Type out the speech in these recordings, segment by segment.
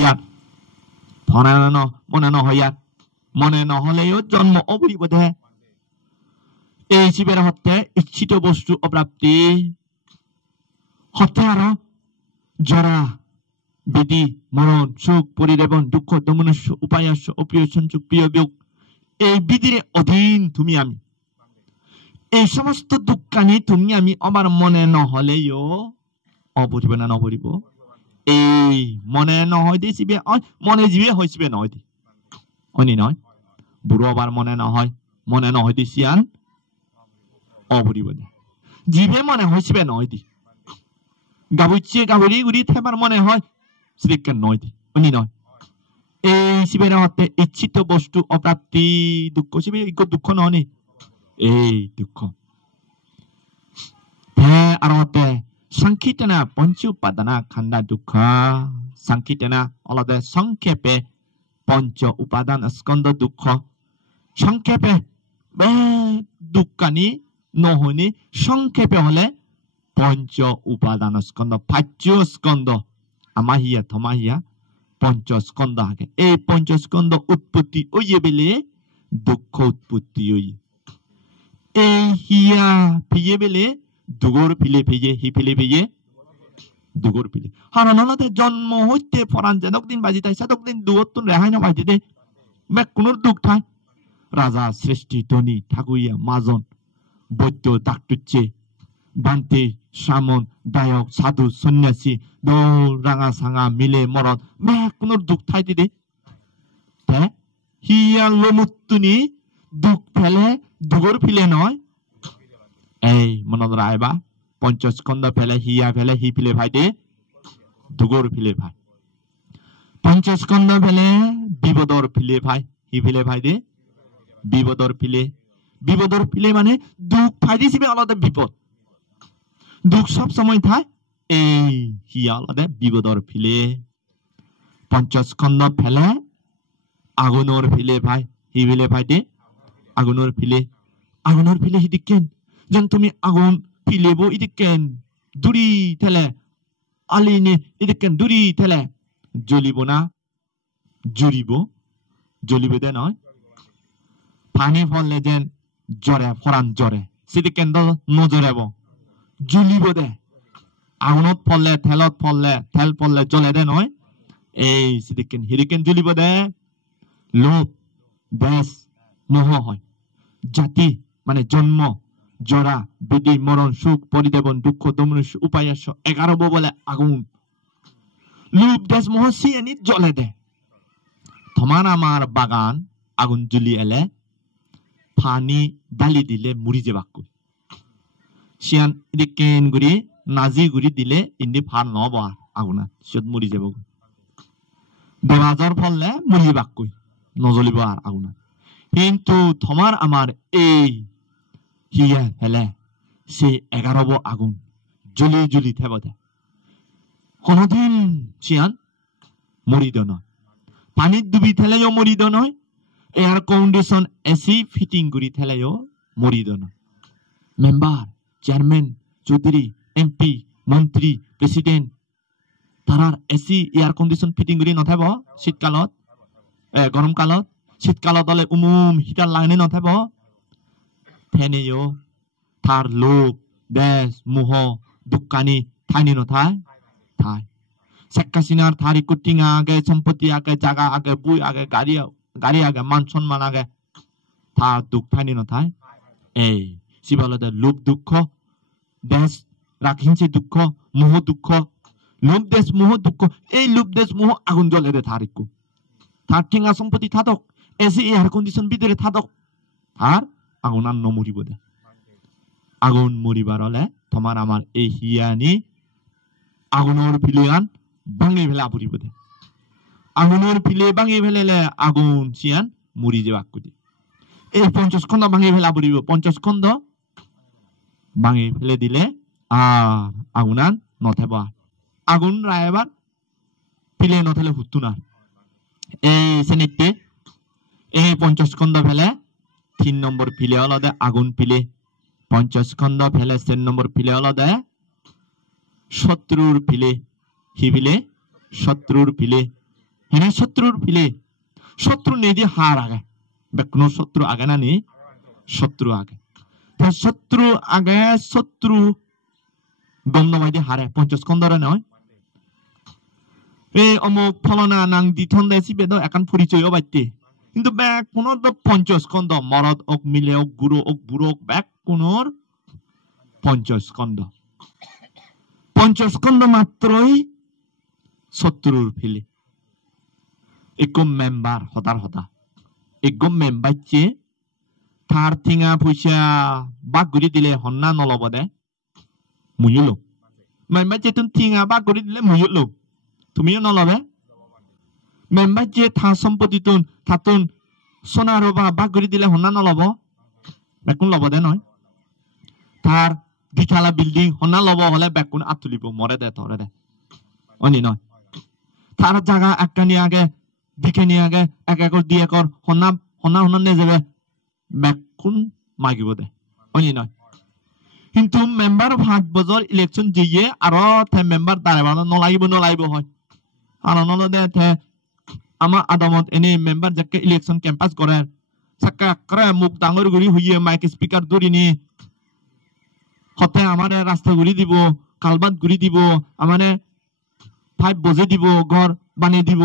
ইয়াত মনে নহয়াত মনে নহলেও জন্ম অপরিবদে এই জীবের হতে ইচ্ছিত বস্তু অপ্রাপ্তি হতে আরো জরা বেদি মরণ সুখ পরিদেবন দুঃখ দমনুষ্য উপায়স্য অপ্রিয় সঞ্চুক প্রিয় বিয়োগ এই বিধির অধীন তুমি আমি এই সমস্ত দুঃখানি তুমি আমি আমার মনে নহলেও অপরিব না নপরিব এই মনে নহয় দি জীবে মনে জীবে হইছিবে নহয় দি অনি নয় বুড়ো আবার মনে নহয় দি সিয়ান অপরিব না জীবে মনে হইছিবে নহয় দি গাবুচ্ছে গাবুরি গুড়ি থেবার মনে হয় শ্রীকেন নয় দি অনি নয় এই শিবের হতে ইচ্ছিত বস্তু অপ্রাপ্তি দুঃখ শিবে দুঃখ নয় এই দুঃখ আর হতে সংকীর্তনা পঞ্চ উপাদানা খান্ডা দুঃখ সংকীর্তনা আলাদা সংক্ষেপে পঞ্চ উপাদান স্কন্দ দুঃখ সংক্ষেপে দুঃখানি নহনি সংক্ষেপে হলে পঞ্চ উপাদান স্কন্দ পাঁচ স্কন্দ আমাহিয়া থমাহিয়া পঞ্চ স্কন্দ আগে এই পঞ্চ স্কন্দ উৎপত্তি ওইয়ে বেলে দুঃখ উৎপত্তি ওই এই হিয়া ফিয়ে বেলে দুগর ফিলে ফিজে হি ফিলে ফিজে দুগর ফিলে হারানতে জন্ম হইতে ফরান যেনক দিন বাজি তাই সাতক দিন দুয়তুন রেহাই না বাজি দে মেক কোন দুঃখ থাই রাজা সৃষ্টি ধনী ঠাকুরিয়া মাজন বৈদ্য ডাক্তুচ্ছে বান্তে শ্রামণ দায়ক সাধু সন্ন্যাসী দৌড় রাঙা সাঙা মিলে মরদ মেক কোন দুঃখ থাই দিদে হিয়া লমুত্তুনি দুঃখ ফেলে দুগর ফিলে নয় এই মনত রাখবা পঞ্চস্কন্দ ফেলে হিয়া ফেলে হি ফিলে ভাই দে দুগর ফিলে ভাই পঞ্চস্কন্দ ফেলে বিপদর ফিলে ভাই হি ফিলে ভাই দে বিপদর ফিলে মানে দুঃখ ভাই দিছিবে আলাদা বিপদ দুঃখ সব সময় থাই এই হিয়া আলাদা বিপদর ফিলে পঞ্চস্কন্দ ফেলে আগুনর ফিলে ভাই হি ফিলে ভাই দে আগুনর ফিলে হি দিকেন যেন তুমি আগুন ফিলেব ইদিকেন দুরি থেলে আলিনে ইদিকেন দুরি থেলে জ্বলিব না জ্বলিব দে নয় পানি ফললে যেন জ্বরে ফরান জ্বরে সিদিকেন নজরেব জ্বলিব দে আগুনত ফললে তেল ফললে জ্বলে দে নয় এই সিদিকেন হিদিকেন জ্বলিব দে লোভ দেশ মোহ হয় জাতি মানে জন্ম জরা বিধি মরণ সুখ পরিদেবন দুঃখ দমনুষ্য উপায়স্য 11 বলে আগুন লোভ দেশ মোহ সিয়ানি জ্বলে দে তোমার আমার বাগান আগুন জ্বলি এলে পানি ডালি দিলে মুড়ি যাবাক সিয়ান ইদিকেন গুড়ি নাজি গুড়ি দিলে ইন্দি ফার নব আগুনা সিয়ত মুড়ি যাব বেমাজর ফললে মুড়ি যাবাক নজ্বলিব আর আগুনা কিন্তু তোমার আমার এই হিয়া ফেলে সে 11 আগুন জ্বলি থেব দে কোনদিন সিয়ান মরিদ নয় পানিত ডুবি থেলেও মরিদ নয় এয়ার কন্ডিশন এসি ফিটিং করি থেলেও মরিদ নয় মেম্বার চেয়ারম্যান চৌধুরী এমপি মন্ত্রী প্রেসিডেন্ট তারার এসি এয়ার কন্ডিশন ফিটিং করি নথাব শীতকালত গরম কালত শীতকালত হলে হিটার লাগানি নথাব ফেনেও তার লোক দেশ মোহ দুঃখানি ঠাইনি নথায় ঠাই শেখ হাসিনার থারি কুটিং আগে সম্পত্তি আগে জায়গা আগে বই আগে গাড়ি আগে মান সম্মান আগে তার দুঃখ ঠাইনি নথায় এই শিবালদের লোভ দুঃখ দেশ রাখিনছে দুঃখ মোহ দুঃখ লোভ দেশ মোহ দুঃখ এই লোভ দেশ মোহ আগুন জ্বলে দে থারিকু তার ঠিঙা সম্পত্তি থাদক এসি এয়ার কন্ডিশন ভিতরে থাদক আর আগুন আর নমরিব দে আগুন মরিবার হলে তোমার আমার এই হিয়ানি আগুনের ফিলিয়ান ভাঙি ফেলে আপরিব দে আগুনের ফিলে ভাঙি ফেলে আগুন সিয়ান মরি যাবাক কুদি এই পঞ্চস্কন্দ ভাঙি ফেলে আপরিব পঞ্চস্কন্দ ভাঙি ফেলে দিলে আর আগুনান নথেব আগুন রায়বার ফিলে নথেলে হুতু না এই শ্রেণীতে এই পঞ্চস্কন্দ ফেলে 3 নম্বর ফিলে আলাদা আগুন ফিলে পঞ্চস্কন্দ ফেলে 4 নম্বর ফিলে আলাদা শত্রুর ফিলে হি ফিলে শত্রুর ফিলে হেনে শত্রুর ফিলে শত্রু নেদি হার আগে বেকুন শত্রু আগে না নি শত্রু আগে শত্রু আগে শত্রু গন্ধমাইদি হারে পঞ্চস্কন্ধরে নয় এই অমুক ফলনা নাং দিথন দেশি বেদ এখন পরিচয় বাইতে কিন্তু ব্যাক কোন পঞ্চস্কন্ধ মরদ ওক মিলে ওক গুরু ওক বুড়ো ব্যাক কোনর পঞ্চস্কন্ধ পঞ্চস্কন্ধ মাত্রই শত্রুর ফিলে একো মেম্বার হতার হতা একো মেম্বার চে থার থিঙা পয়সা বাক গুড়ি দিলে হন্না নলব দে মুয়ুলো মেম্বার চে তুমি থিঙা বাক গুড়ি দিলে মুয়ুলো তুমিও নলবে মেম্বার যে থা সম্পত্তি তুন থাতুন সোনা রবা বাক গুড়ি দিলে হন্না নলব বেকুন লব দে নয় তার দ্বিতলা বিল্ডিং হন্না লব হলে বেকুন আতুলিব মরে দে ধরে দে অনি নয় তার জায়গা একটা নিয়ে আগে দিকে নিয়ে আগে এক একর দুই একর হন্না হন্না হন্না নিয়ে যাবে বেকুন মাগিব দে অনি নয় কিন্তু মেম্বার 5 বছর ইলেকশন জিয়ে আরো থে মেম্বার দাঁড়াবানো নলাইব হয় আর নলদে থে আমার আদামত এনে মেম্বার যাকে ইলেকশন ক্যাম্পাস করে সাক্কা করে মুখ ডাঙর গুড়ি হইয়ে মাইক স্পিকার দূরি নি হতে আমার রাস্তা গুড়ি দিব কালবাত গুড়ি দিব আমার 5 বজে দিব ঘর বানিয়ে দিব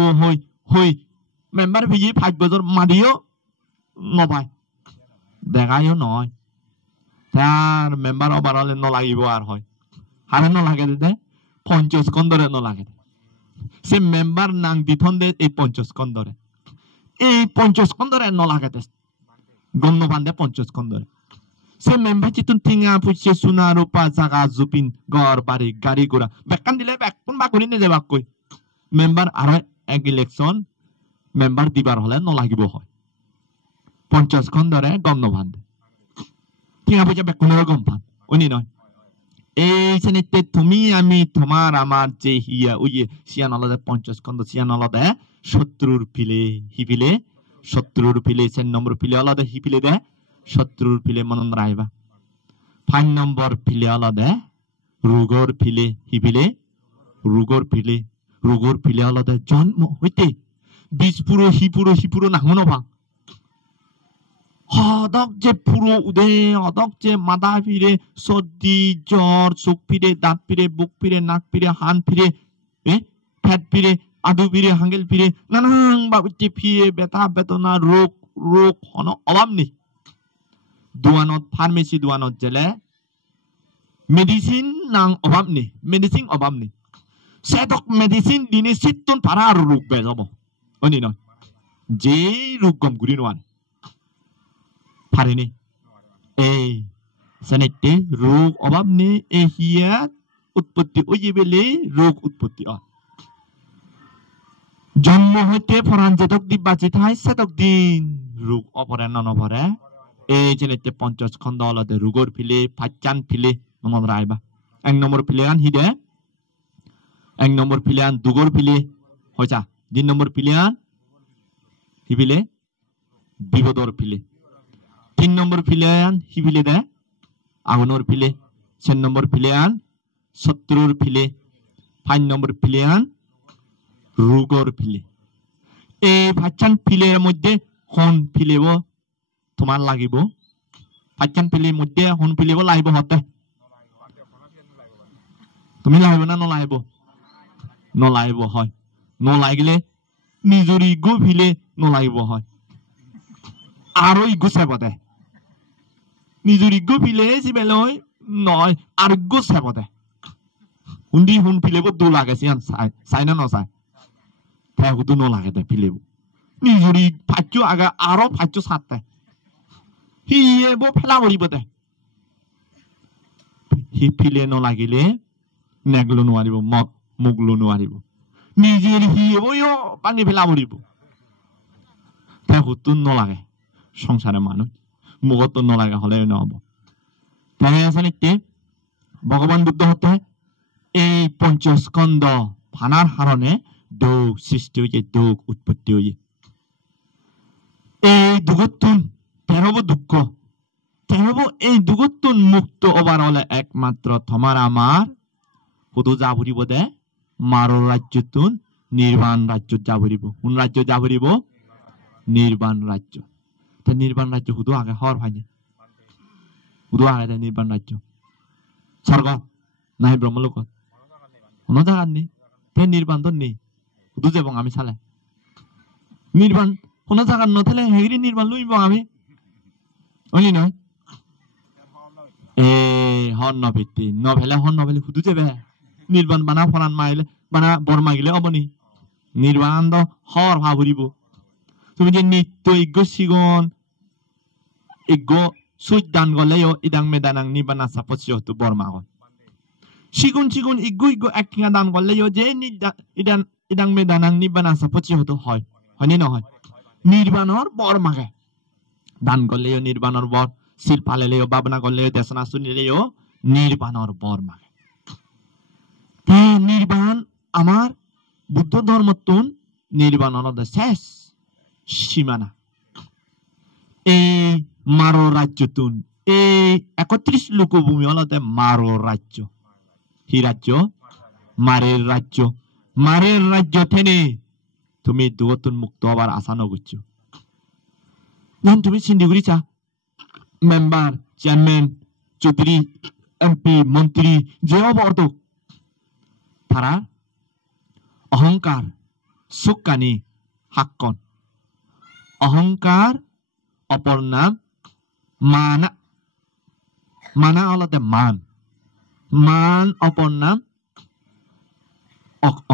হই মেম্বার ভিজি 5 বছর মাদিও নপায় দেখাইও নয় তার মেম্বার ওভার হলে নলাগিব আর হয় হারে নলাগে দে পঞ্চস্কন্ধরে নলাগে সে মেম্বার নাং দিথন দে এই পঞ্চস্কন্ধরে নলাগে দে গণ্য বান্ধে পঞ্চস্কন্ধরে সে মেম্বার চিতুন থিঙা পুষে সোনা রূপা জাগা জুপিন ঘর বাড়ি গাড়ি ঘোড়া বেকান দিলে বেকুন বাকুনি নিয়ে যাবাক কই মেম্বার আর এক ইলেকশন মেম্বার দিবার হলে নলাগিব হয় পঞ্চস্কন্ধরে গণ্য বান্ধে থিঙা পুষে বেকুনের গম পান উনি নয় এই শ্রেণীতে তুমি আমি তোমার আমার যে হিয়া উইয়ে সিয়ান আলাদা পঞ্চস্কন্ধ সিয়ান আলাদা শত্রুর ফিলে হিপিলে শত্রুর ফিলে 4 নম্বর ফিলে আলাদা হিপিলে দে শত্রুর ফিলে মনন রাইবা 5 নম্বর ফিলে আলাদা রোগর ফিলে হিপিলে রোগর ফিলে আলাদা জন্ম হইতে বীজ পুরো হিপুরো নাহনো ভা হদক যে পুরো উদে হদক যে মাথা ফিরে সর্দি জ্বর চোখ ফিরে দাঁত ফিরে বুক ফিরে নাক ফিরে হান ফিরে ফ্যাট ফিরে আদু ফিরে হাঙ্গেল ফিরে নানান বাবুটি ফিরে ব্যথা বেদনা রোগ হন অভাব নেই দোয়ানত ফার্মেসি দোয়ানত জেলে মেডিসিন নাং অভাব নেই মেডিসিন অভাব নেই সেদক মেডিসিন দিনে সিটন পারা আর রোগ বে যাব অনি নয় যে রোগ গম গুরি নোয়ারে পারেনি এই সেনেতে রোগ অভাব নেই এই হিয়া উৎপত্তি ওই বেলে রোগ উৎপত্তি হয় জন্ম হইতে ফরান যেতক দি বাঁচি থাই সেতক দিন রোগ অপরে ননভরে এই সেনেতে পঞ্চস্কন্ধ অলদে রোগর ফিলে ফাচান ফিলে মন রাইবা 1 নম্বর ফিলেয়ান হিদে 1 নম্বর ফিলেয়ান দুগর ফিলে হইছা 2 নম্বর ফিলেয়ান হিবিলে বিপদর ফিলে 3 নম্বর ফিলেয়ান হিবিলে দে আগুনর ফিলে 4 নম্বর ফিলেয়ান শত্রুর ফিলে 5 নম্বর ফিলেয়ান রোগর ফিলে এই ফাচান ফিলের মধ্যে হন ফিলেব তোমার লাগিব ফাচান ফিলের মধ্যে হন ফিলেব লাগিব হতে তুমি লাগিব না নলাইব হয় নলাগিলে নিজরি গো ফিলে নলাইব হয় আরো ইগো সেবদে নিজরি গো ফিলে সিবেলয় নয় আর গো সেবদে হুন্দি হুন ফিলেব দো লাগে সিয়ান সাই না নসাই তে হুদু নলাগে দে ফিলেব নিজরি ফাচ্চু আগা আরো ফাচ্চু সাতে হিয়ে বো ফেলা বলিব দে হি ফিলে নলাগিলে নেগলো নোৱাৰিব মুগলো নোৱাৰিব নিজের হিয়ে বইও পানি ফেলা বলিব তে হুতুন নলাগে সংসারে মানুষ মুগত নলাগে হলে নহব তাই আছে নিতে ভগবান বুদ্ধ হতে এই পঞ্চস্কন্ধ ফানার হারণে দুঃখ সৃষ্টি হয়েছে দুঃখ উৎপত্তি হয়েছে এই দুগতুন তেরব দুঃখ তেরব এই দুগতুন মুক্ত হবার হলে একমাত্র তোমার আমার হুদু যা বুড়িব দে মারো রাজ্যতুন নির্বাণ রাজ্য যাবরিব কোন রাজ্য যাবরিব নির্বাণ রাজ্য তে নির্বাণ রাজ্য হুদু আগে হর ভাইনি হুদু আগে নির্বাণ রাজ্য স্বর্গ নাই ব্রহ্মলোক কোন জায়গা নেই তে নির্বাণ তো নেই হুদু যাবং আমি সালে নির্বাণ কোন জায়গা নথেলে হেগিরি নির্বাণ লইব আমি অনি নয় হর নভিত্তি নভেলে হর নভেলে হুদু যাবে নির্বাণ বানা ফরান মাইলে বানা বর মাগিলে অবনি নির্বাণ তো হর ভাবরিব তুমি যে নিত্য ইজ্ঞ সিগন ইজ্ঞ সুই দান গলেও ইদাং মেদানাং নিবানা সাপসি হতো বর মাগন সিগুন সিগুন ইজ্ঞ ইজ্ঞ একটিঙা দান গলেও যে ইদাং মেদানাং নিবানা সাপসি হতো হয় হয়নি নহয় নির্বাণর বর মাগে দান গলেও নির্বাণর বর শিল পালেলেও বাবনা গলেও দেশনা শুনিলেও নির্বাণর বর মাগে নির্বাণ আমার বুদ্ধ ধর্মতুন নির্বাণ হলো শেষ সীমানা এই মারো রাজ্যতুন এই 31 লোকভূমি হলো মারো রাজ্য কি রাজ্য মারের রাজ্য মারের রাজ্য থেনে তুমি দুগতুন মুক্ত হবার আশা নগুচ্ছ যখন তুমি সিন্ডিগুড়ি চা মেম্বার চেয়ারম্যান চৌধুরী এমপি মন্ত্রী যে অবর্তক তারা অহংকার সুকানি হাক্কন অহংকার অপর নাম মানা মানা হলতে মান মান অপর নাম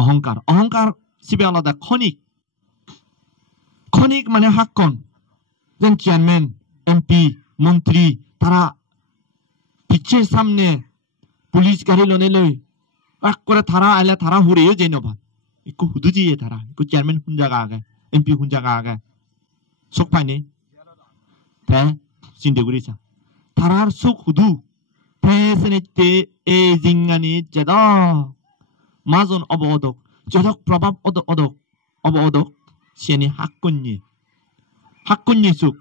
অহংকার অহংকার সিবে হলতে ক্ষণিক ক্ষণিক মানে হাক্কন যেন চেয়ারম্যান এমপি মন্ত্রী তারা পিছের সামনে পুলিশ গাড়ি লনে লই এক করে তারা আইলে তারা হুড়েও যে নবা একটু হুদু দিয়ে তারা একটু চেয়ারম্যান কোন জায়গা আগে এমপি কোন জায়গা আগে চোখ পায়নি চিন্তাগুড়ি চা তারার চোখ হুদু ফেসনিতে এই জিঙ্গানি যেদ মাজন অবদক যদক প্রভাব অদক অবদক সেনি হাক্কন্যে চোখ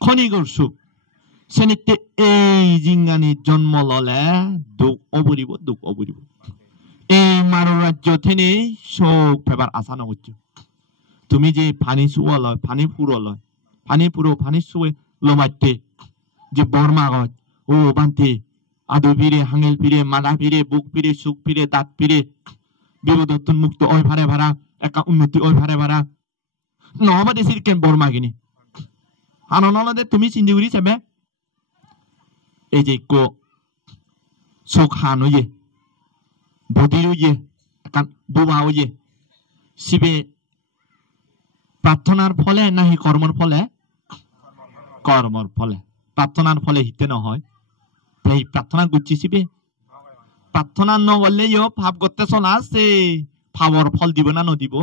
খনিগর চোখ সেনিতে এই জিঙ্গানি জন্ম ললে দুঃখ অবরিব এই মারো রাজ্য থেনে শোক ফেবার আশা নগচ্ছ তুমি যে পানি শুয়া লয় পানি পুরো লয় পানি পুরো পানি শুয়ে লমাইতে যে বর্মা গজ ও বান্তে আদু ফিরে হাঙেল ফিরে মাদা ফিরে বুক ফিরে সুখ ফিরে দাঁত ফিরে বিপদত্তন মুক্ত ওই ভারে ভাড়া একা উন্নতি ওই ভারে ভাড়া নহবা দেশের কেন বর্মা কিনি আনন্দে তুমি চিন্দিগুড়ি চাবে এই যে কো চোখ হান হইয়ে বদির হইয়ে একান বুবা হইয়ে শিবে প্রার্থনার ফলে নাহি কর্মর ফলে কর্মর ফলে প্রার্থনার ফলে হিতে নহয় তাই প্রার্থনা করছি শিবে প্রার্থনা নগলেও ভাব করতে চলা আছে ভাবর ফল দিব না নদিব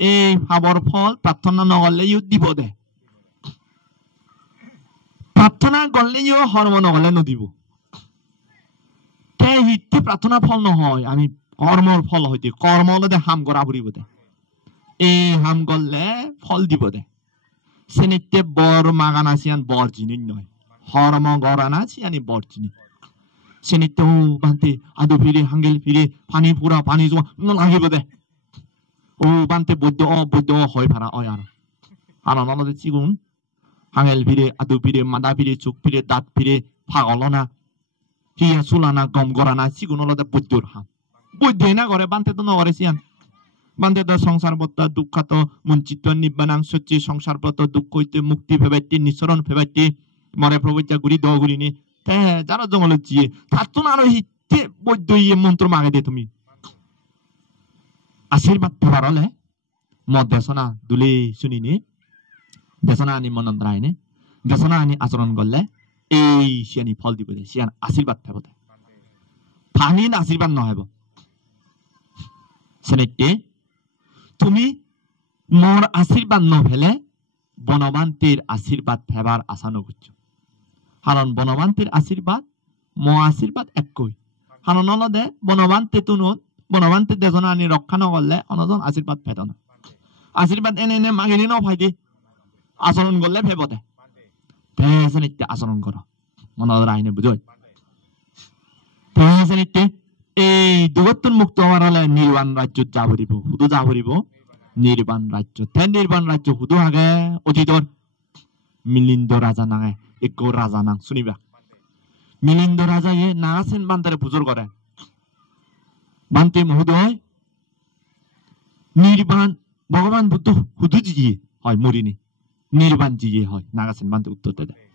এই ভাবর ফল প্রার্থনা নগলেও দিব দে প্রার্থনা করলেও হর্ম নগলে নদিব তে হিতে প্রার্থনা ফল নহয় আমি কর্মর ফল হইতে কর্ম হলে হাম করা ফুরিব দে এই হাম করলে ফল দিব দে সেনিতে বর মাগানা সিয়ান বর জিনিস নয় হরম গরানা সিয়ানি বর জিনিস সেনিতে ও বান্তে আদু ফিরে হাঙ্গেল ফিরে পানি পুরা পানি জোয়া লাগিব দে ও বান্তে বৈদ্য হয় ভাড়া অয় আর নলদে চিগুন হাঙ্গেল ফিরে আদু ফিরে মাদা ফিরে চোখ ফিরে দাঁত ফিরে ফাগলনা হিয়া চুলানা গম গরানা চিগুন অলদে বৈদ্যর হাম বৈদ্যই না করে বান্তে তো নগরে সিয়ান বান্তে তো সংসার বত্তা দুঃখাত মঞ্চিত নিব্বানাং সচ্চি সংসার ব্রত দুঃখ হইতে মুক্তি ফেবাইতে নিঃসরণ ফেবাইতে মরে প্রবজ্জা গুড়ি দ গুড়িনি যারা জঙ্গলে চিয়ে তার তো আরো হিতে বৈদ্য ইয়ে মন্ত্র মাগে দে তুমি আশীর্বাদ ফেবার হলে মদ দেশনা দুলে শুনিনি দেশনা আনি মনন্ত রায়নে দেশনা আনি আচরণ করলে এই সিয়ানি ফল দিব দে সিয়ান আশীর্বাদ ফেব দে ফানির আশীর্বাদ নহব সেনেতে তুমি মোর আশীর্বাদ নফেলে বনবান্তির আশীর্বাদ ফেবার আশা নগুচ্ছ কারণ বনবান্তির আশীর্বাদ মো আশীর্বাদ একই কারণ অলদে বনবান্তি তুনুন বনবান্তি দেশনা আনি রক্ষা নগরলে অনজন আশীর্বাদ ফেদ না আশীর্বাদ এনে মাগিনি নফাইদি আচরণ করলে ফেব দে তেজনিতে আচরণ কর মনত রাইনে বুঝ তেজনিতে এই দুগত্তর মুক্ত হওয়ার হলে নির্বাণ রাজ্য যাবরিব হুদু যাবরিব নির্বাণ রাজ্য তে নির্বাণ রাজ্য হুদু আগে অতীতর মিলিন্দ রাজা নাঙে এক রাজা নাং শুনিবা মিলিন্দ রাজা এ নাগাছেন বান্দারে পুজোর করে বান্তে মহোদয় নির্বাণ ভগবান বুদ্ধ হুদু জিয়ে হয় মরিনি নির্বাণ জিয়ে হয় নাগাছেন বান্তে উত্তর দেয়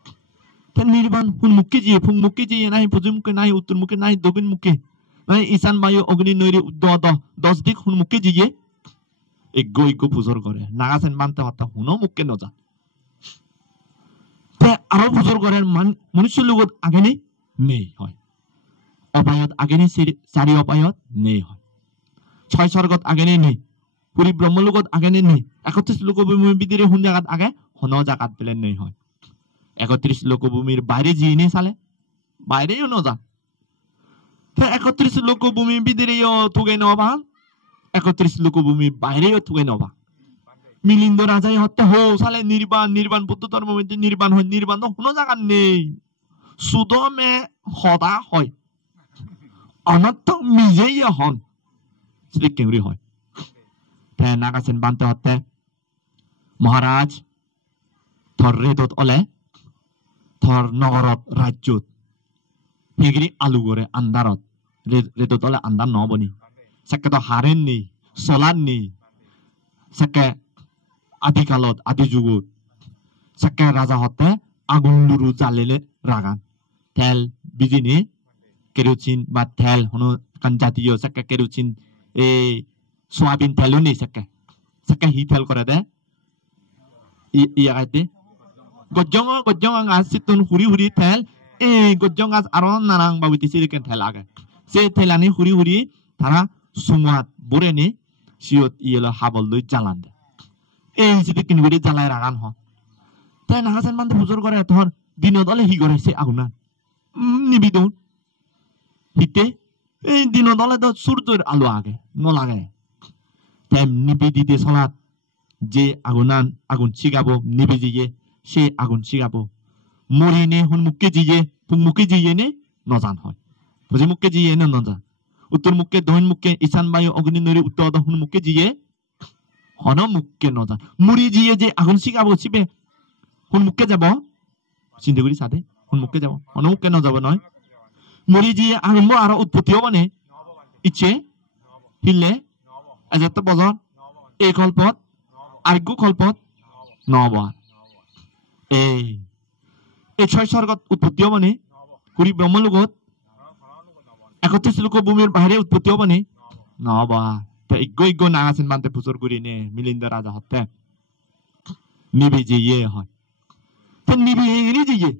নির্বাণ হুনমুখে জিয়ে ফুংমুখে জিয়ে নাই পশ্চিমমুখে নাই উত্তরমুখে নাই দক্ষিণ মুখে নাই ঈশান বায়ু অগ্নি নৈরে দশ দিক হুনমুখে জিয়ে এগ্গো পুজোর করে নাগাছেন বান্তে হত্যা হুনো মুখে নজা আরো পুজোর করেন মনুষ্য লোকত আগে নেই হয় অপায়ত আগে নেই চারি অপায়ত নেই হয় ছয় স্বর্গত আগে নেই পুরী ব্রহ্মলোকত আগে নেই 31 লোকভূমির ভিতরে হুন জায়গাত আগে হন জায়গাত পেলে নেই হয় 31 লোকভূমির বাইরে জিয়ে নেই চালে বাইরেও নজা 31 লোকভূমির ভিতরেও তুগে নবা 31 লোকভূমির বাইরেও তুগে নবা মিলিন্দ রাজাই হত্যা হো সালে নির্বাণ বুদ্ধ ধর্ম মধ্যে নির্বাণ হয় নির্বাণ তো কোনো জায়গা নেই সুদমে হদা হয় অনর্থ নিজেই হন সেটা কেউরি হয় নাগাছেন বানতে হত্যা মহারাজ থর রেদত অলে থর নগরত রাজ্যত হেগিরি আলু করে আন্দারত রেদত অলে আন্দার নবনি সেকে তো হারেন নেই চলার নেই সেকে আদিকালত আদি যুগত সেকে রাজা হতে আগুন লুরু জ্বালিলে রাগান তেল বিজিনি কেরোচিন বা তেল হনো কান জাতীয় সেকে কেরোচিন এই সোয়াবিন তেলও নেই সেকে হি তেল করে দে ইয়াতে গজ্জং গাছ সিতুন হুরি তেল এই গজ্জং গাছ আরো নানাং বাবুতি সিরিকেন তেল আগে সে তেলানি হুরি তারা সুমাত বরেনি সিয়ত ইয়েলো হাবল লই জ্বালান দে এই যদি কিনবি জ্বালায় রাগান হ তাই নাগাছেন মানতে পুজোর করে তখন দিনত অলে হি করে সে আগুনা নিবিদন হিতে এই দিনত অলে তো সূর্যের আলো আগে নলাগে তাই নিবেদিতে চলাত যে আগুন শিখাবো নিবে জিয়ে সে আগুন শিখাবো মরিনে হুনমুখে জিয়ে ফুংমুখে জিয়ে নে নজান হয় বুঝি মুখে জিয়ে নে নজান উত্তর মুখে দক্ষিণ মুখে ঈশান বায়ু অগ্নি নৈরে উত্তর হুনমুখে জিয়ে হন মুখে নজান মুড়ি জিয়ে যে আগুন শিখাবো শিবে হুনমুখে যাব চিন্তা করি সাথে হুনমুখে যাব হনমুখে নযাব নয় মুড়ি জিয়ে আগুন আরো উৎপত্তি হব নে ইচ্ছে হিললে এজাত বজর এই কল্পত আর্য কল্পত নবা এই ছয় স্বর্গত উৎপত্তি হব নে পুরী ব্রহ্মলোকত 31 লোকভূমির বাইরে উৎপত্তি হব নে নবা তো ইগ্গো নাগাছেন বানতে পুজোর করি নে মিলিন্দ রাজা হতে নিবি যে ইয়ে হয় তো নিবি হেগিরি যে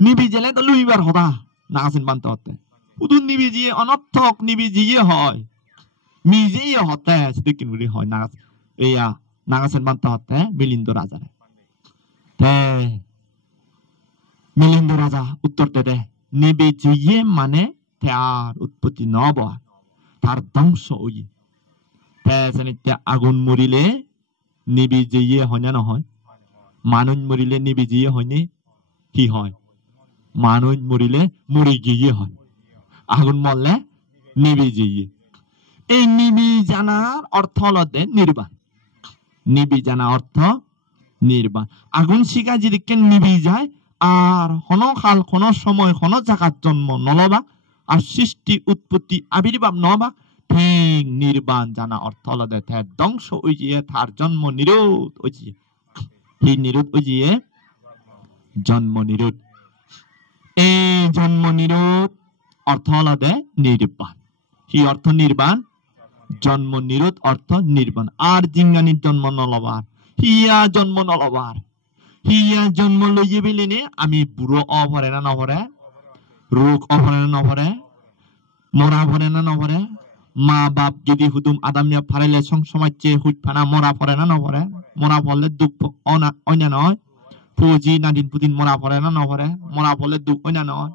নিবি জেলে তো লুইবার হদা নাগাছেন বানতে হতে উদুন নিবি যে অনর্থক নিবি যে হয় মিজেই হতে সেটা কিনবি হয় নাগাছেন বানতে হতে মিলিন্দ রাজা মিলিন্দ রাজা উত্তর দে নিবি যে মানে তার উৎপত্তি নব তার ধ্বংস ওই আগুন মরিলে নিবি যে হয় না নহয় মানুষ মরিলে নিবি যে হয়নি কি হয় মানুষ মরিলে মরি গিয়ে হয় আগুন মরলে নিবি যে এই নিবি জানার অর্থ হল নির্বাণ নিবি জানা অর্থ নির্বাণ আগুন শিখা যদি নিবি যায় আর হন কাল কোন সময় কোন জায়গার জন্ম নলবা আর সৃষ্টি উৎপত্তি আবির্ভাব নবা ঠিক নির্বাণ জানা অর্থ হল ধ্বংস ওইজিয়ে তার জন্ম নিরোধ ওইজিয়ে হি নিরোধ ওইজিয়ে জন্ম নিরোধ এই জন্ম নিরোধ অর্থ হল নির্বাণ হি অর্থ নির্বাণ জন্ম নিরোধ অর্থ নির্বাণ আর জিঙ্গানির জন্ম নলবার হিয়া জন্ম নলবার হিয়া জন্ম লইয়ে বেলিনে আমি বুড়ো অভরে না নভরে রোগ অভরে না নভরে মরা ভরে না নভরে মা বাপ যদি হুতুম আদামিয়া ফারাইলে সমাজে হুট ফানা মরা ভরে না নভরে মরা ভরলে দুঃখ অন্য নয় ফৌজি নাদিন পুদিন মরা ভরে না নভরে মরা ভরলে দুঃখ অন্য নয়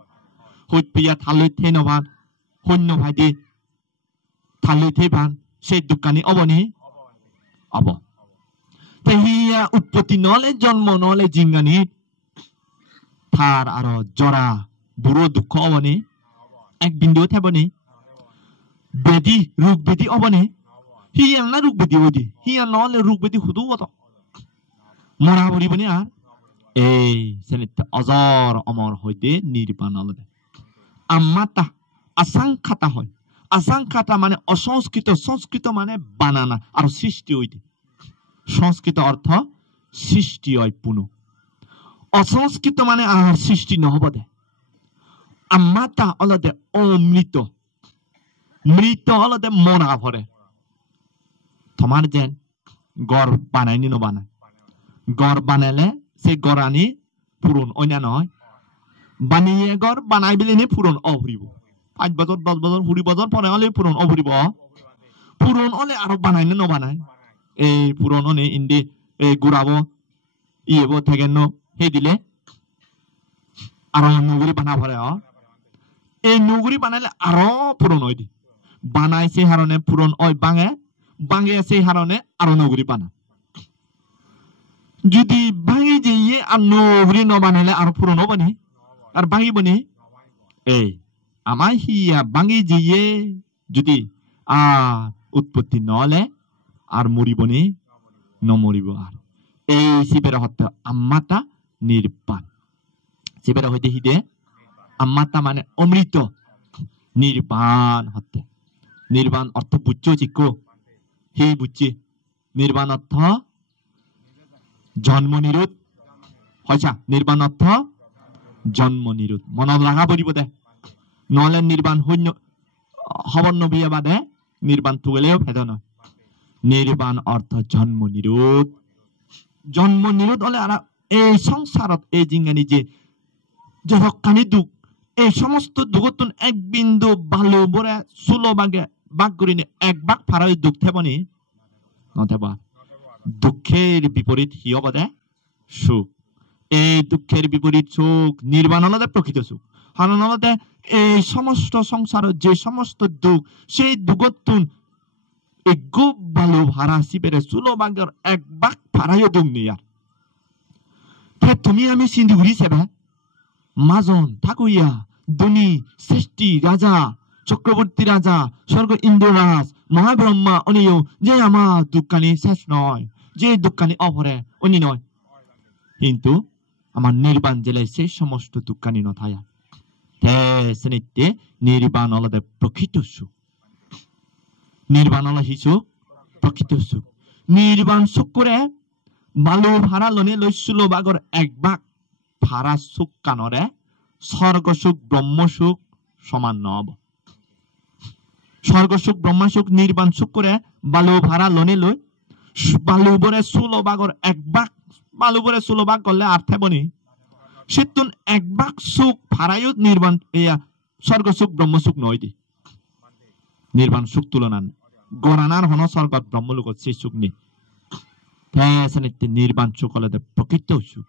হুট পিয়া থালৈ থে নভান সৈন্য ভাইদি থালৈ থে ভান সেই দোকানি অবনি অব হিয়া উৎপত্তি নহলে জন্ম নহলে জিঙ্গানি থার আর জরা বুড়ো দুঃখ অবনি এক বিন্দু থাকবনি বেদি রোগ বেদি অবনে হিয়ান না রোগ বেদি ওইদি হিয়ান নহলে রোগ বেদি হুদু অত মরা পড়িবনি আর এই সেনিতে অজর অমর হইতে নির্বাণ আলাদা আম্মাতা আসাংখাতা হয় আসাংখাতা মানে অসংস্কৃত সংস্কৃত মানে বানানা আর সৃষ্টি হইতে সংস্কৃত অর্থ সৃষ্টি হয় পুনঃ অসংস্কৃত মানে আর সৃষ্টি নহব দে আম্মাতা আলাদা অমৃত মৃত আলাদা মরা ভরে তোমার যেন গড় বানাইনি ন বানায় গড় বানাইলে সেই গড় আনি পূরণ অন্য নয় বানিয়ে গড় বানাই বিলে পূরণ অভরিব 5 বছর 10 বছর 20 বছর পরে হলে পূরণ অভরিব পূরণ হলে আরো বানাইনি ন বানায় এই পূরণ হলে ইন্দি এই গুড়াবো ইয়েবো থেকে ন হে দিলে আরো নগরী বানা ভরে এই নগরী বানাইলে আরো পূরণ হয় দি বানাই সেই হারণে পূরণ হয় বাঙে বাঙে সেই হারণে আরো নগরী বানা যদি ভাঙি যাইয়ে আর নগরী ন বানাইলে আর পূরণ হবনি আর ভাঙিবনি এই আমার হিয়া ভাঙি যাইয়ে যদি উৎপত্তি নহলে আর মরিবনি নমরিব আর এই শিবের হত্যা আম্মাতা নির্বাণ শিবের হইতে হিদে আম্মাতা মানে অমৃত নির্বাণ হত্যা নির্বাণ অর্থ বুঝছো চিকো হি বুঝছি নির্বাণ অর্থ জন্ম নিরোধ হয়ছা নির্বাণ অর্থ জন্ম নিরোধ মনত রাখা পড়িব দে নহলে নির্বাণ শূন্য হবর নবিয়া বাদে নির্বাণ তুগলেও ভেদ নয় নির্বাণ অর্থ জন্ম নিরোধ হলে আর এই সংসারত এই জিঙ্গানি যে যতখানি দুঃখ এই সমস্ত দুঃখতুন এক বিন্দু ভালো বরে 16 ভাগে ভাগ করিনি এক ভাগ ফারাই দুঃখ থেবনি নথেবা দুঃখের বিপরীত হি হব দে সুখ এই দুঃখের বিপরীত সুখ নির্বাণ হলে প্রকৃত সুখ হারণ হলে এই সমস্ত সংসারের যে সমস্ত দুঃখ সেই দুঃখতুন এই খুব ভালো ভাড়া শিবের 16 ভাগের এক ভাগ ফারাইও দুঃখ নেই আর তুমি আমি সিন্ধুগুড়ি সেবা মাজন ঠাকুরিয়া ধনী শ্রেষ্ঠী রাজা চক্রবর্তী রাজা স্বর্গ ইন্দ্ররাজ মহাব্রহ্মা অনিও যে আমার দুঃখানি শেষ নয় যে দুঃখানি অভরে উনি নয় কিন্তু আমার নির্বাণ জেলায় সেই সমস্ত দুঃখানি নথায়া শ্রেণীতে নির্বাণ আলাদা প্রকৃত সুখ নির্বাণ আলা হিসু প্রকৃত সুখ নির্বাণ সুখ করে ভালো ভাড়া লনে লইছিল বাগর এক ভাগ ভাড়া সুখ কানরে স্বর্গ সুখ ব্রহ্ম সুখ সমান নব স্বর্গ সুখ ব্রহ্ম সুখ নির্বাণ সুখ করে বালু ভাড়া লনে লই বালু বরে 16 ভাগর এক ভাগ বালু বরে 16 ভাগ করলে আর থেবনি সেতুন এক ভাগ সুখ ভাড়ায়ও নির্বাণ স্বর্গ সুখ ব্রহ্ম সুখ নয় দি নির্বাণ সুখ তুলনা গরানার হন স্বর্গ ব্রহ্মলোকত সেই সুখ নেই নির্বাণ সুখ হলে প্রকৃত সুখ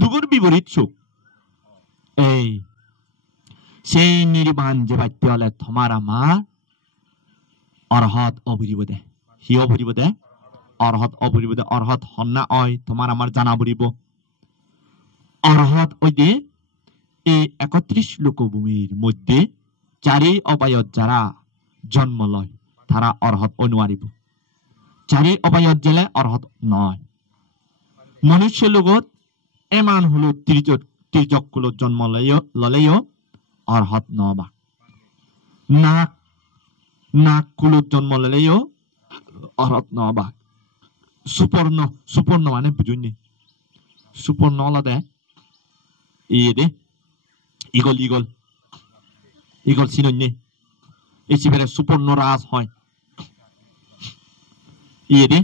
দুগুর বিপরীত সুখ এই সেই নির্বাণ যে বাক্য হলে তোমার আমার অরহত অবরিব দে হি অবরিব দে অরহত অবরিব দে অরহত হন্না অয় তোমার আমার জানা বরিব অরহত ওই দে এই 31 লোকভূমির মধ্যে চারি অপায়ত যারা জন্ম লয় তারা অরহত অনুয়ারিব চারি অপায়ত জেলে অরহত নয় মনুষ্য লোকত এমান হলো তির্যক কুলত জন্ম ললেও অরহত নবা নাক কুলত জন্ম ললেও অরহত নবা সুপর্ণ মানে বুঝুননি সুপর্ণ আলাদা দে ইগল চিননি এই শিবের সুপর্ণ রাজ হয় দে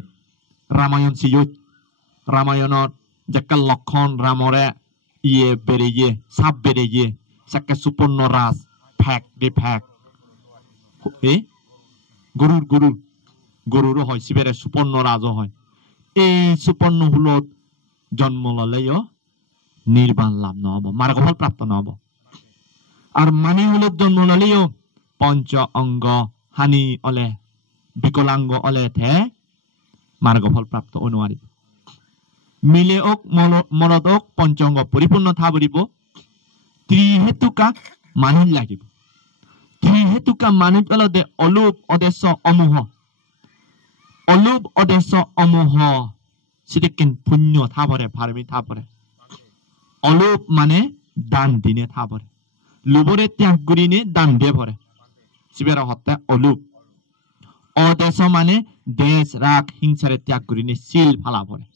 রামায়ণ সিয় রামায়ণত যেকাল লক্ষণ রামরে বেড়ে সাপ বেড়ে সাকে সুপর্ণ রাজ ফ্যাক দে ফ্যাক গরুরও হয় শিবের সুপর্ণ রাজও হয় এই সুপর্ণ হুলত জন্ম ললেও নির্বাণ লাভ নহব মার্গফল প্রাপ্ত নহব আর মানি হুলত জন্ম ললেও পঞ্চ অঙ্গ হানি অলে বিকলাঙ্গ অলে থে মার্গফল প্রাপ্ত অনুয়ারিব মিলে ওক মরদ ওক পঞ্চঙ্গ পরিপূর্ণ থা বরিব ত্রিহেতুকা মানি লাগিব হেতুকা মানুষ অলদে অলোভ অদেশ অমোহ অলোভ অদেশ অমোহ সিদিকিন পুণ্য থাপরে ফার্মি থাপরে অলোভ মানে দান দিনে থাপরে লোভরে ত্যাগ করিনে দান দিয়ে পরে সিবেরা হত্যা অলোভ অদেশ মানে দেশ রাগ হিংসারে ত্যাগ করিনে শিল ফালা পরে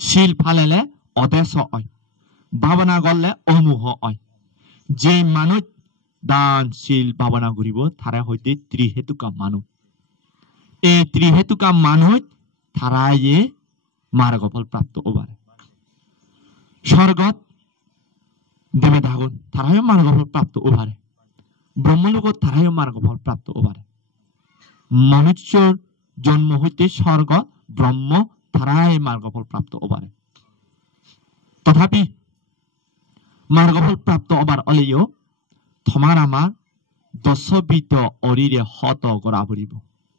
শিল ফালেলে অদেশ হয় ভাবনা করলে অমোহ হয় যে মানুষ দান শিল ভাবনা করিব তারা হইতে ত্রিহেতুকা মানুষ এই ত্রিহেতুকা মানুষ তারাই মার্গফল প্রাপ্ত হবারে স্বর্গত দেবে থাকুন তারাই মার্গফল প্রাপ্ত হবারে ব্রহ্মলোকত তারাই মার্গফল প্রাপ্ত হবারে মনুষ্যর জন্ম হইতে স্বর্গ ব্রহ্ম তারাই মার্গফল প্রাপ্ত হবারে তথাপি মার্গফল প্রাপ্ত হবার অলেও তোমার আমার দশবিধ অরিরে হত করা পড়িব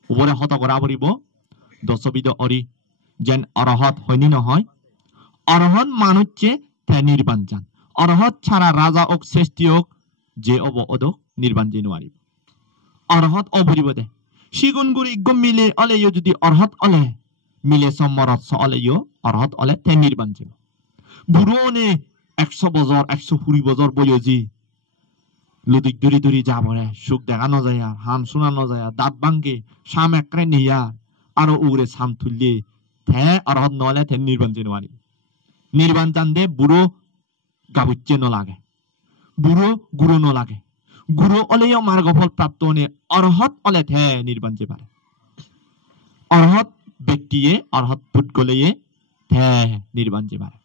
ওপরে হত করা পড়িব দশবিধ অরি যেন অরহত হয়নি নহয় অরহত মানুষে তে নির্বাণ যান অরহত ছাড়া রাজা ওক শ্রেষ্ঠী ওক যে অব অদক নির্বাণ যে নোৱাৰিব অরহত অবরিব দে সিগুণ গুড়ি গম মিলে অলেও যদি অরহত অলে মিলে সমরত অলেও অরহত অলে তে নির্বাণ যাব বুড়োনে 100 বছর 120 বছর বয়সী লুদিক দূরি দূরি যাবরে সুখ দেখানো যায় আর হান শোনানো যায় দাঁত ভাঙ্গে সাম একরে নিয়া আরো উড়ে সাম তুললে তে অরহত নলে তে নির্বাণ যে নোৱাৰিব নির্বাণ জান দে বুড়ো গাবুচ্ছে নলাগে বুড়ো গুরু নলাগে গুরু অলেও মার্গফল প্রাপ্ত নে অরহত অলে তে নির্বাণ যে পারে অরহত ব্যক্তিয়ে অরহত পুট গলে তে নির্বাণ যে পারে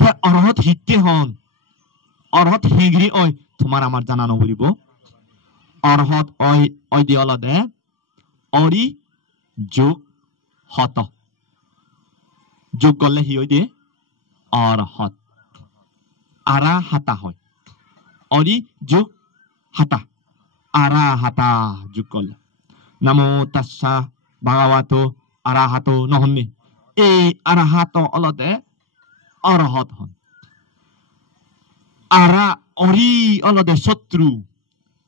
তে অরহত হিতে হন অরহত হেগরি ওই তোমার আমার জানানো বলিব অরহত ওই ওই দি অলদে অরি যোগ হত যোগ করলে হি ওই দিয়ে অরহত আরা হাতা হয় অরি যোগ হাতা আরা হাতা যোগ করলে নামো তাস্সা ভাগবতো আরাহাতো নহননি এই আরাহাত অলদে অরহত হন আরা অরি অলদে শত্রু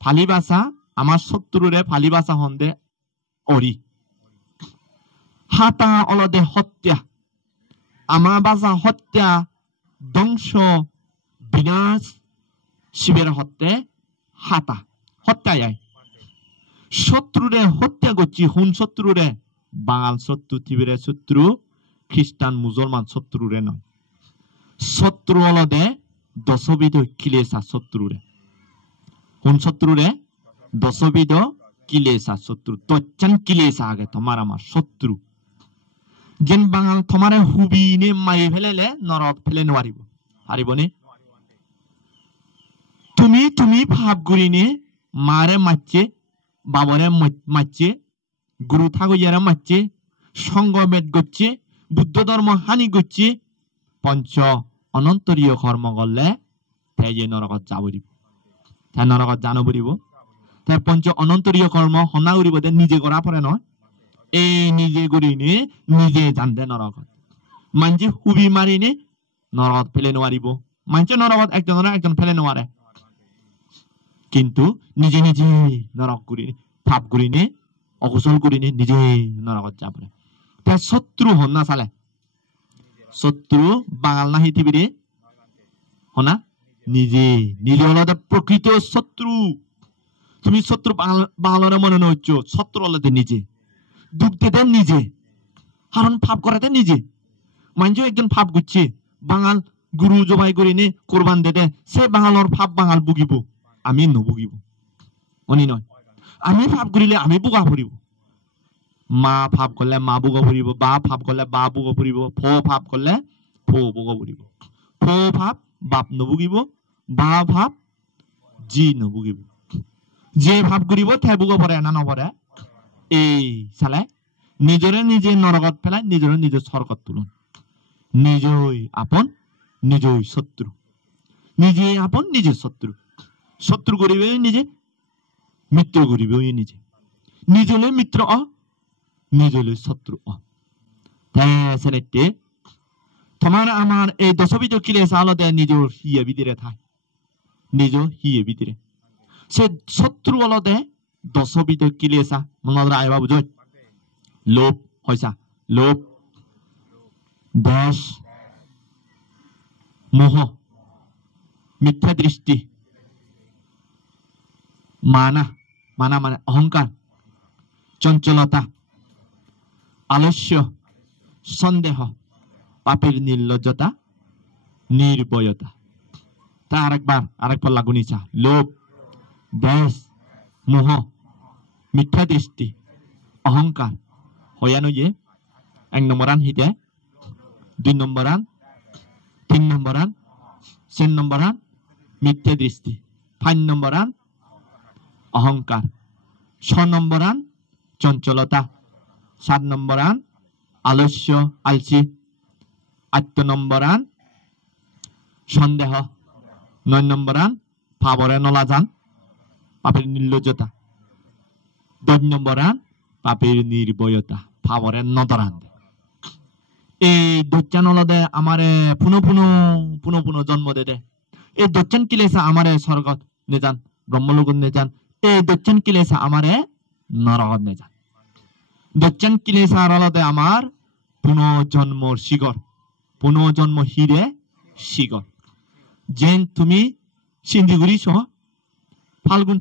ফালিবাসা আমার শত্রুরে ফালিবাসা হন দে অরি হাতা অলদে হত্যা আমার বাসা হত্যা ধ্বংস বিনাশ শিবের হত্যে হাতা হত্যায় শত্রুরে হত্যা করছি হুন শত্রুরে বাঙাল শত্রু তিবিরে শত্রু খ্রিস্টান মুসলমান শত্রুরে নয় শত্রু অলদে দশবিধ কিলেসা শত্রুরে হুন শত্রুরে দশবিধ কিলেসা শত্রু তচ্চান কিলেসা আগে তোমার আমার শত্রু যেন বাঙাল তোমারে হুবিনে মাই ফেলেলে নরক ফেলে নোৱাৰিব হারিবনে তুমি তুমি ভাব গুরিনে মারে মারছে বাবরে মারছে গুরু থাকইয়ারা মারছে সঙ্গমেদ করছে বুদ্ধ ধর্ম হানি করছে পঞ্চ অনন্তরীয় কর্ম করলে তাই যে নরকত যাব দিব তাই নরকত জানো বলিব তাই পঞ্চ অনন্তরীয় কর্ম হনা করিব নিজে করা পরে নয় এই নিজে করিনে নিজে জানতে নরকত মানজি হুবি মারিনে নরকত ফেলে নোৱাৰিব মানছে নরকত একজন ফেলে নোৱাৰে কিন্তু নিজে নিজে নরক করি পাপ করিনে অকুশল করিনে নিজে নরকত যাব তাই শত্রু হন না চালে শত্রু বাঙাল না পৃথিবীরে হনা নিজে নিজে হলতে প্রকৃত শত্রু তুমি শত্রু বাঙালরে মনে নচ্ছ শত্রু হলতে নিজে দুঃখ দিতে নিজে কারণ পাপ করাতে নিজে মানুষ একজন পাপ করছে বাঙাল গুরু জবাই করিনে কোরবান দিতে সে বাঙালর পাপ বাঙাল ভুগিব আমি নভুগিব অনি নয় আমি পাপ করিলে আমি বুগা ফুরিব মা পাপ করলে মা বুগা ফুরিব বা পাপ করলে বা বুগা ফুরিব ফ পাপ করলে ফ বুগা ফুরিব ফ পাপ বাপ নভুগিব বা ভাব জি নভুগিব যে ভাব করিব তে বুগা পরে না নপরে এই চালে নিজরে নিজে নরকত ফেলাই নিজরে নিজে স্বর্গত তুলুন নিজই আপন নিজই শত্রু নিজে আপন নিজে শত্রু শত্রু করিবে নিজে মিত্র করিবে নিজে নিজলে মিত্র নিজলে শত্রু তাই তোমার আমার এই দশবিধ কিলেস আলাদা নিজের হিয়ে বিদিরে থাই নিজ হিয়ে বিদিরে 제 শত্রু অলদে দশবিধ কিলেসা মনরা আইবা বুঝো লোভ হইসা লোভ দেশ মোহ মিথ্যা দৃষ্টি মানা মানা মানে অহংকার চঞ্চলতা আলস্য সন্দেহ পাপের নির্লজ্জতা নির্ভয়তা তা আরেকবার লাগুনিছা লোভ দেশ মোহ মিথ্যা দৃষ্টি অহংকার হয়ানো যে 1 নম্বরান হিতে 2 নম্বরান 3 নম্বরান 4 নম্বরান মিথ্যা দৃষ্টি 5 নম্বরান অহংকার 6 নম্বরান চঞ্চলতা 7 নম্বরান আলস্য আলসি 8 নম্বরান সন্দেহ 9 নম্বরান পাবরে নলাজান পাপের নির্লজ্জতা 10 নম্বরান পাপের নির্ভয়তা পাবরে নদরান এই দচ্চান অলদে আমারে পুনঃ জন্ম দে এই দচ্চান কিলেসা আমারে স্বর্গত নেজান ব্রহ্মলোকত নেজান এই দচ্চান কিলেসা আমারে নরকত নেজান দচ্চান কিলেসা অলদে আমার পুনঃজন্মর শিগর পুনঃজন্ম হিরে শিগর যেন তুমি সিন্দিগুড়ি সহ ফাল্গুন